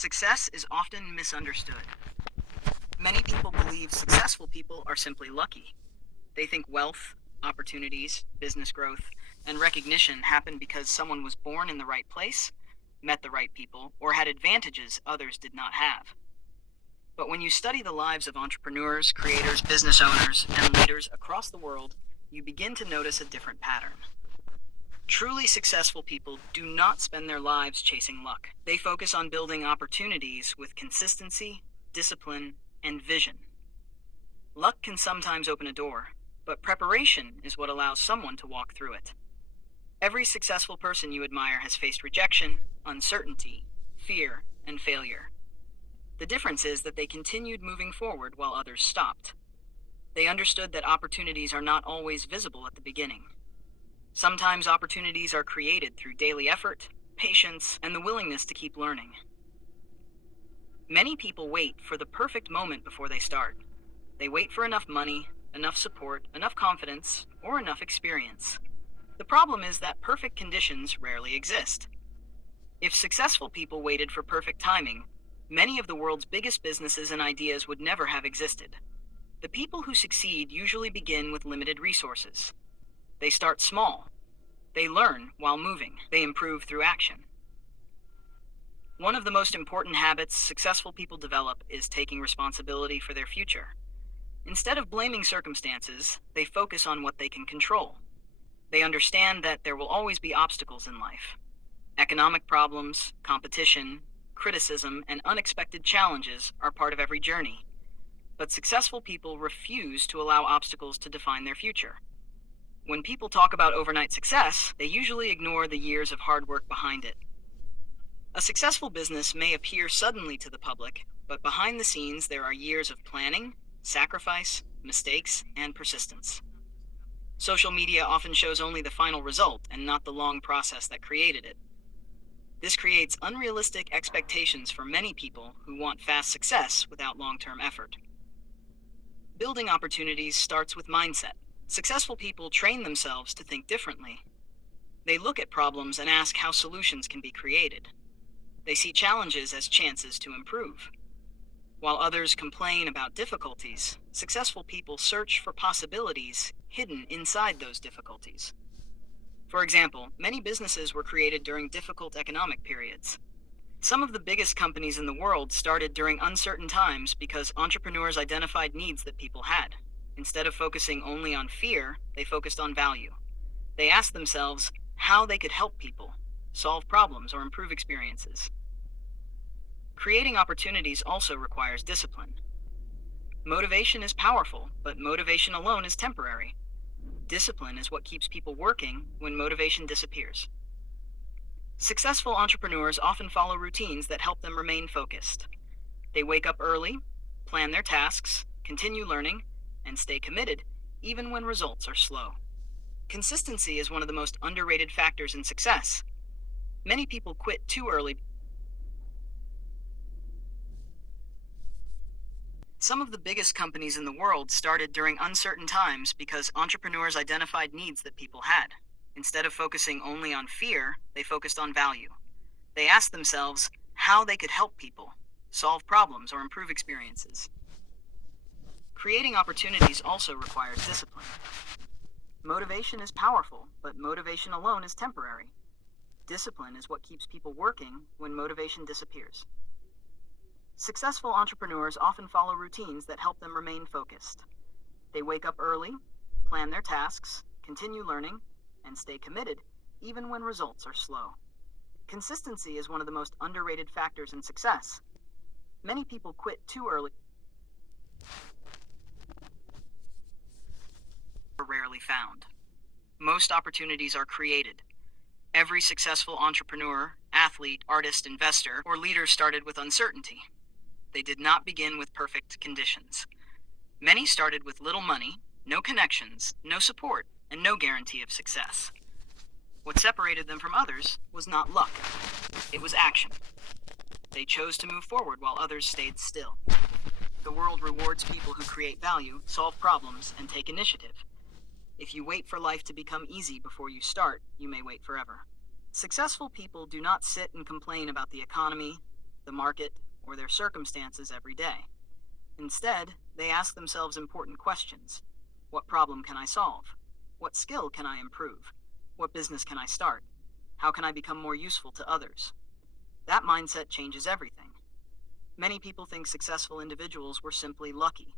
Success is often misunderstood. Many people believe successful people are simply lucky. They think wealth, opportunities, business growth, and recognition happen because someone was born in the right place, met the right people, or had advantages others did not have. But when you study the lives of entrepreneurs, creators, business owners, and leaders across the world, you begin to notice a different pattern. Truly successful people do not spend their lives chasing luck. They focus on building opportunities with consistency, discipline, and vision. Luck can sometimes open a door, but preparation is what allows someone to walk through it. Every successful person you admire has faced rejection, uncertainty, fear, and failure. The difference is that they continued moving forward while others stopped. They understood that opportunities are not always visible at the beginning. Sometimes opportunities are created through daily effort, patience, and the willingness to keep learning. Many people wait for the perfect moment before they start. They wait for enough money, enough support, enough confidence, or enough experience. The problem is that perfect conditions rarely exist. If successful people waited for perfect timing, many of the world's biggest businesses and ideas would never have existed. The people who succeed usually begin with limited resources. They start small. They learn while moving. They improve through action. One of the most important habits successful people develop is taking responsibility for their future. Instead of blaming circumstances, they focus on what they can control. They understand that there will always be obstacles in life. Economic problems, competition, criticism, and unexpected challenges are part of every journey. But successful people refuse to allow obstacles to define their future. When people talk about overnight success, they usually ignore the years of hard work behind it. A successful business may appear suddenly to the public, but behind the scenes there are years of planning, sacrifice, mistakes, and persistence. Social media often shows only the final result and not the long process that created it. This creates unrealistic expectations for many people who want fast success without long-term effort. Building opportunities starts with mindset. Successful people train themselves to think differently. They look at problems and ask how solutions can be created. They see challenges as chances to improve. While others complain about difficulties, successful people search for possibilities hidden inside those difficulties. For example, many businesses were created during difficult economic periods. Some of the biggest companies in the world started during uncertain times because entrepreneurs identified needs that people had. Instead of focusing only on fear, they focused on value. They asked themselves how they could help people, solve problems, or improve experiences. Creating opportunities also requires discipline. Motivation is powerful, but motivation alone is temporary. Discipline is what keeps people working when motivation disappears. Successful entrepreneurs often follow routines that help them remain focused. They wake up early, plan their tasks, continue learning, and stay committed even when results are slow. Consistency is one of the most underrated factors in success. Many people quit too early. Some of the biggest companies in the world started during uncertain times because entrepreneurs identified needs that people had. Instead of focusing only on fear, they focused on value. They asked themselves how they could help people, solve problems, or improve experiences. Creating opportunities also requires discipline. Motivation is powerful, but motivation alone is temporary. Discipline is what keeps people working when motivation disappears. Successful entrepreneurs often follow routines that help them remain focused. They wake up early, plan their tasks, continue learning, and stay committed even when results are slow. Consistency is one of the most underrated factors in success. Many people quit too early or rarely found. Most opportunities are created. Every successful entrepreneur, athlete, artist, investor, or leader started with uncertainty. They did not begin with perfect conditions. Many started with little money, no connections, no support, and no guarantee of success. What separated them from others was not luck. It was action. They chose to move forward while others stayed still. The world rewards people who create value, solve problems, and take initiative. If you wait for life to become easy before you start, you may wait forever. Successful people do not sit and complain about the economy, the the market, or their circumstances every day. Instead, they ask themselves important questions. What problem can I solve? What skill can I improve? What business can I start? How can I become more useful to others? That mindset changes everything. Many people think successful individuals were simply lucky.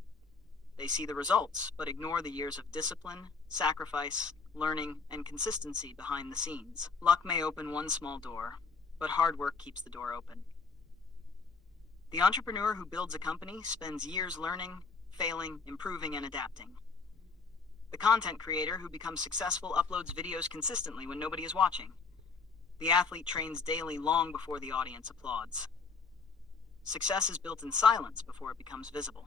They see the results, but ignore the years of discipline, sacrifice, learning, and consistency behind the scenes. Luck may open one small door, but hard work keeps the door open. The entrepreneur who builds a company spends years learning, failing, improving, and adapting. The content creator who becomes successful uploads videos consistently when nobody is watching. The athlete trains daily long before the audience applauds. Success is built in silence before it becomes visible.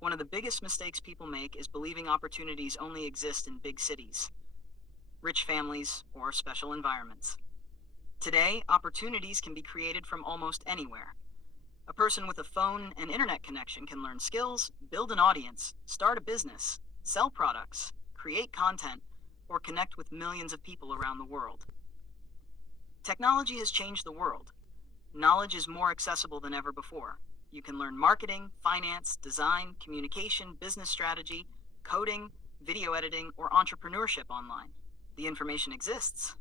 One of the biggest mistakes people make is believing opportunities only exist in big cities, rich families, or special environments. Today, opportunities can be created from almost anywhere. A person with a phone and internet connection can learn skills, build an audience, start a business, sell products, create content, or connect with millions of people around the world. Technology has changed the world. Knowledge is more accessible than ever before. You can learn marketing, finance, design, communication, business strategy, coding, video editing, or entrepreneurship online. The information exists.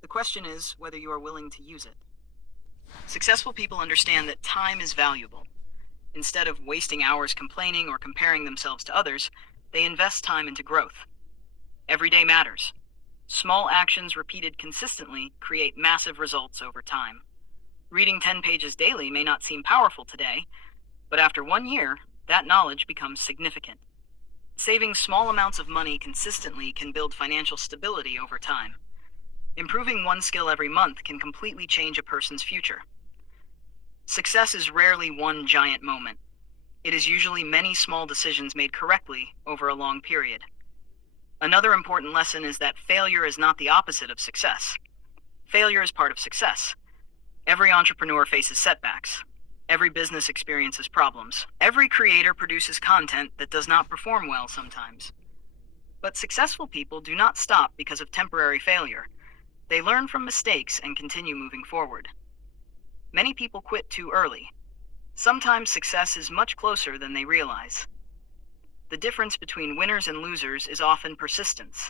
The question is whether you are willing to use it. Successful people understand that time is valuable. Instead of wasting hours complaining or comparing themselves to others, they invest time into growth. Every day matters. Small actions repeated consistently create massive results over time. Reading 10 pages daily may not seem powerful today, but after 1 year, that knowledge becomes significant. Saving small amounts of money consistently can build financial stability over time. Improving one skill every month can completely change a person's future. Success is rarely one giant moment. It is usually many small decisions made correctly over a long period. Another important lesson is that failure is not the opposite of success. Failure is part of success. Every entrepreneur faces setbacks. Every business experiences problems. Every creator produces content that does not perform well sometimes. But successful people do not stop because of temporary failure. They learn from mistakes and continue moving forward. Many people quit too early. Sometimes success is much closer than they realize. The difference between winners and losers is often persistence.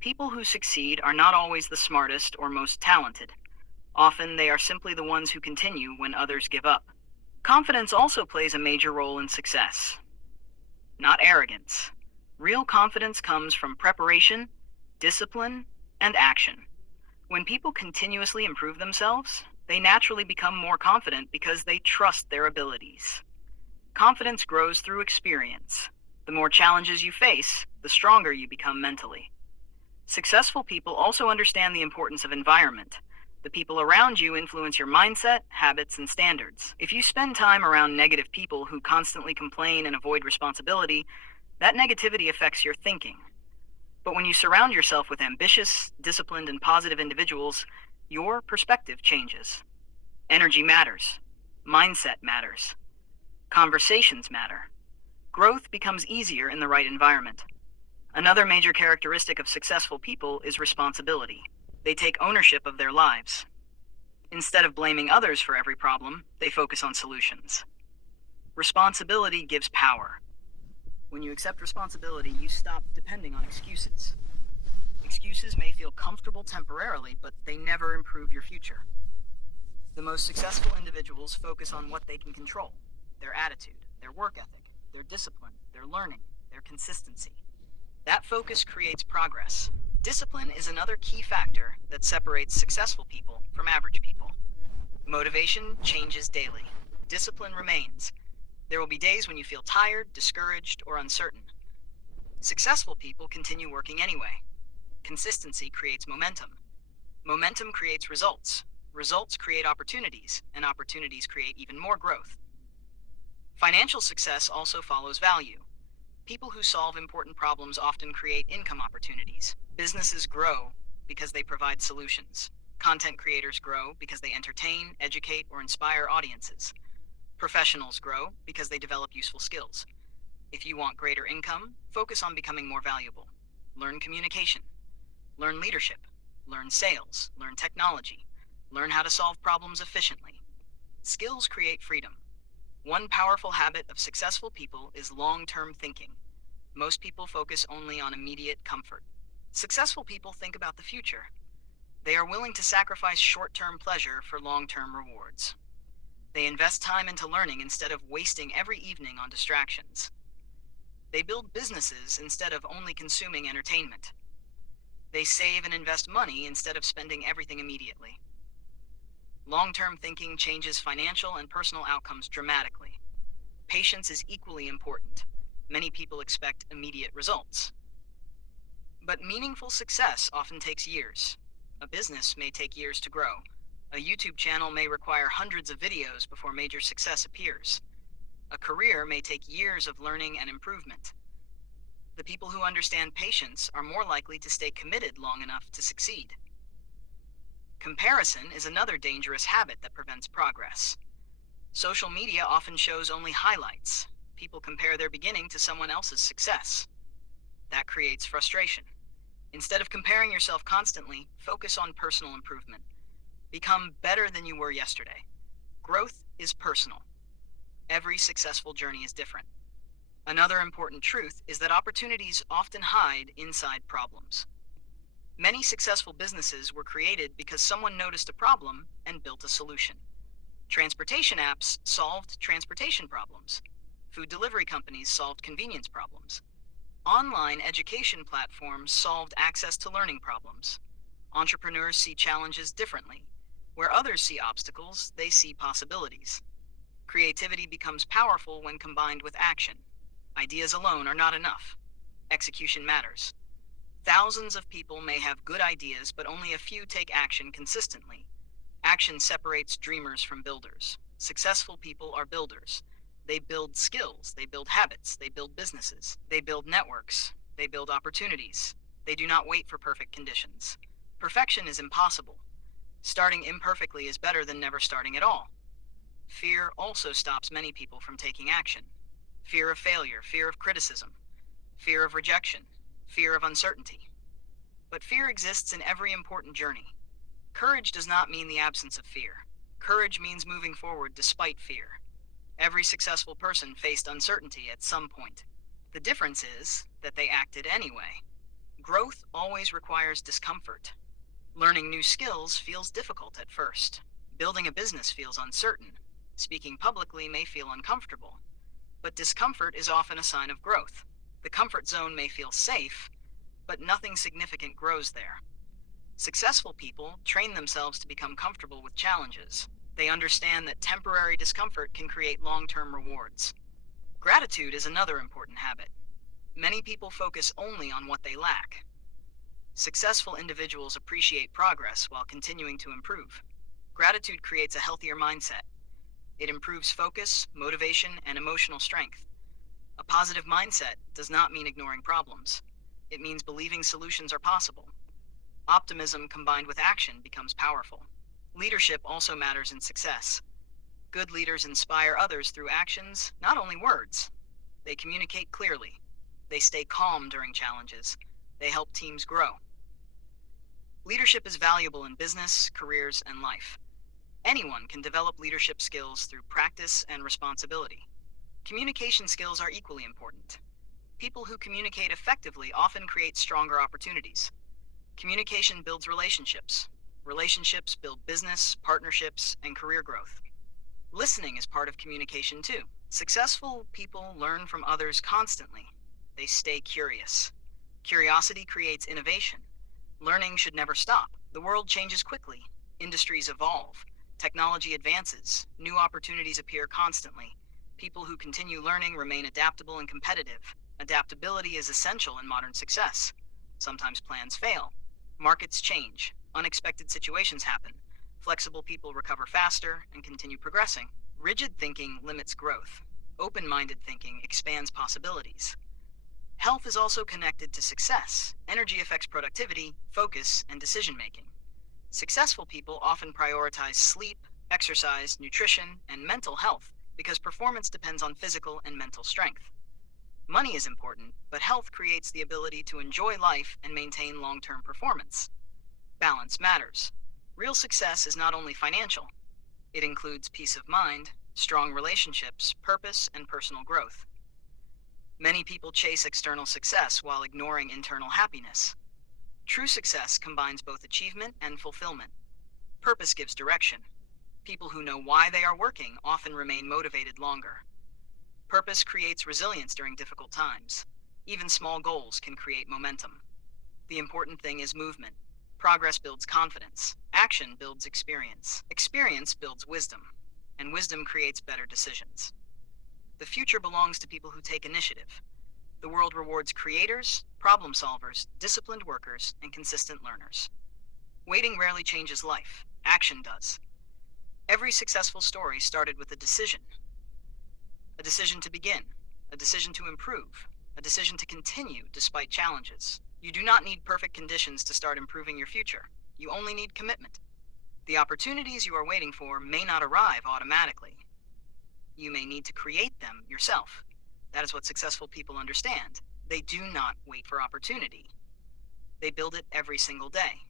People who succeed are not always the smartest or most talented. Often they are simply the ones who continue when others give up. Confidence also plays a major role in success. Not arrogance. Real confidence comes from preparation, discipline, and action. When people continuously improve themselves, they naturally become more confident because they trust their abilities. Confidence grows through experience. The more challenges you face, the stronger you become mentally. Successful people also understand the importance of environment. The people around you influence your mindset, habits, and standards. If you spend time around negative people who constantly complain and avoid responsibility, that negativity affects your thinking. But when you surround yourself with ambitious, disciplined, and positive individuals, your perspective changes. Energy matters. Mindset matters. Conversations matter. Growth becomes easier in the right environment. Another major characteristic of successful people is responsibility. They take ownership of their lives. Instead of blaming others for every problem, they focus on solutions. Responsibility gives power. When you accept responsibility, you stop depending on excuses. Excuses may feel comfortable temporarily, but they never improve your future. The most successful individuals focus on what they can control: their attitude, their work ethic, their discipline, their learning, their consistency. That focus creates progress. Discipline is another key factor that separates successful people from average people. Motivation changes daily. Discipline remains. There will be days when you feel tired, discouraged, or uncertain. Successful people continue working anyway. Consistency creates momentum. Momentum creates results. Results create opportunities, and opportunities create even more growth. Financial success also follows value. People who solve important problems often create income opportunities. Businesses grow because they provide solutions. Content creators grow because they entertain, educate, or inspire audiences. Professionals grow because they develop useful skills. If you want greater income, focus on becoming more valuable. Learn communication. Learn leadership. Learn sales. Learn technology. Learn how to solve problems efficiently. Skills create freedom. One powerful habit of successful people is long term thinking. Most people focus only on immediate comfort. Successful people think about the future. They are willing to sacrifice short term pleasure for long term rewards. They invest time into learning instead of wasting every evening on distractions. They build businesses instead of only consuming entertainment. They save and invest money instead of spending everything immediately. Long term thinking changes financial and personal outcomes dramatically. Patience is equally important. Many people expect immediate results. But meaningful success often takes years. A business may take years to grow. A YouTube channel may require hundreds of videos before major success appears. A career may take years of learning and improvement. The people who understand patience are more likely to stay committed long enough to succeed. Comparison is another dangerous habit that prevents progress. Social media often shows only highlights. People compare their beginning to someone else's success. That creates frustration. Instead of comparing yourself constantly, focus on personal improvement. Become better than you were yesterday. Growth is personal. Every successful journey is different. Another important truth is that opportunities often hide inside problems. Many successful businesses were created because someone noticed a problem and built a solution. Transportation apps solved transportation problems. Food delivery companies solved convenience problems. Online education platforms solved access to learning problems. Entrepreneurs see challenges differently. Where others see obstacles, they see possibilities. Creativity becomes powerful when combined with action. Ideas alone are not enough. Execution matters. Thousands of people may have good ideas, but only a few take action consistently. Action separates dreamers from builders. Successful people are builders. They build skills, they build habits, they build businesses, they build networks, they build opportunities. They do not wait for perfect conditions. Perfection is impossible. Starting imperfectly is better than never starting at all. Fear also stops many people from taking action. Fear of failure, fear of criticism, fear of rejection, fear of uncertainty. But fear exists in every important journey. Courage does not mean the absence of fear. Courage means moving forward despite fear. Every successful person faced uncertainty at some point. The difference is that they acted anyway. Growth always requires discomfort. Learning new skills feels difficult at first. Building a business feels uncertain. Speaking publicly may feel uncomfortable. But discomfort is often a sign of growth. The comfort zone may feel safe, but nothing significant grows there. Successful people train themselves to become comfortable with challenges. They understand that temporary discomfort can create long-term rewards. Gratitude is another important habit. Many people focus only on what they lack. Successful individuals appreciate progress while continuing to improve. Gratitude creates a healthier mindset. It improves focus, motivation, and emotional strength. A positive mindset does not mean ignoring problems. It means believing solutions are possible. Optimism combined with action becomes powerful. Leadership also matters in success. Good leaders inspire others through actions, not only words. They communicate clearly. They stay calm during challenges. They help teams grow. Leadership is valuable in business, careers, and life. Anyone can develop leadership skills through practice and responsibility. Communication skills are equally important. People who communicate effectively often create stronger opportunities. Communication builds relationships. Relationships build business, partnerships, and career growth. Listening is part of communication too. Successful people learn from others constantly. They stay curious. Curiosity creates innovation. Learning should never stop. The world changes quickly. Industries evolve. Technology advances. New opportunities appear constantly. People who continue learning remain adaptable and competitive. Adaptability is essential in modern success. Sometimes plans fail. Markets change. Unexpected situations happen. Flexible people recover faster and continue progressing. Rigid thinking limits growth. Open-minded thinking expands possibilities. Health is also connected to success. Energy affects productivity, focus, and decision-making. Successful people often prioritize sleep, exercise, nutrition, and mental health because performance depends on physical and mental strength. Money is important, but health creates the ability to enjoy life and maintain long-term performance. Balance matters. Real success is not only financial, It includes peace of mind, strong relationships, purpose, and personal growth. Many people chase external success while ignoring internal happiness. True success combines both achievement and fulfillment. Purpose gives direction. People who know why they are working often remain motivated longer. Purpose creates resilience during difficult times. Even small goals can create momentum. The important thing is movement. Progress builds confidence. Action builds experience. Experience builds wisdom. And wisdom creates better decisions. The future belongs to people who take initiative. The world rewards creators, problem solvers, disciplined workers, and consistent learners. Waiting rarely changes life. Action does. Every successful story started with a decision to begin, a decision to improve, a decision to continue despite challenges. You do not need perfect conditions to start improving your future. You only need commitment. The opportunities you are waiting for may not arrive automatically. You may need to create them yourself. That is what successful people understand. They do not wait for opportunity. They build it every single day.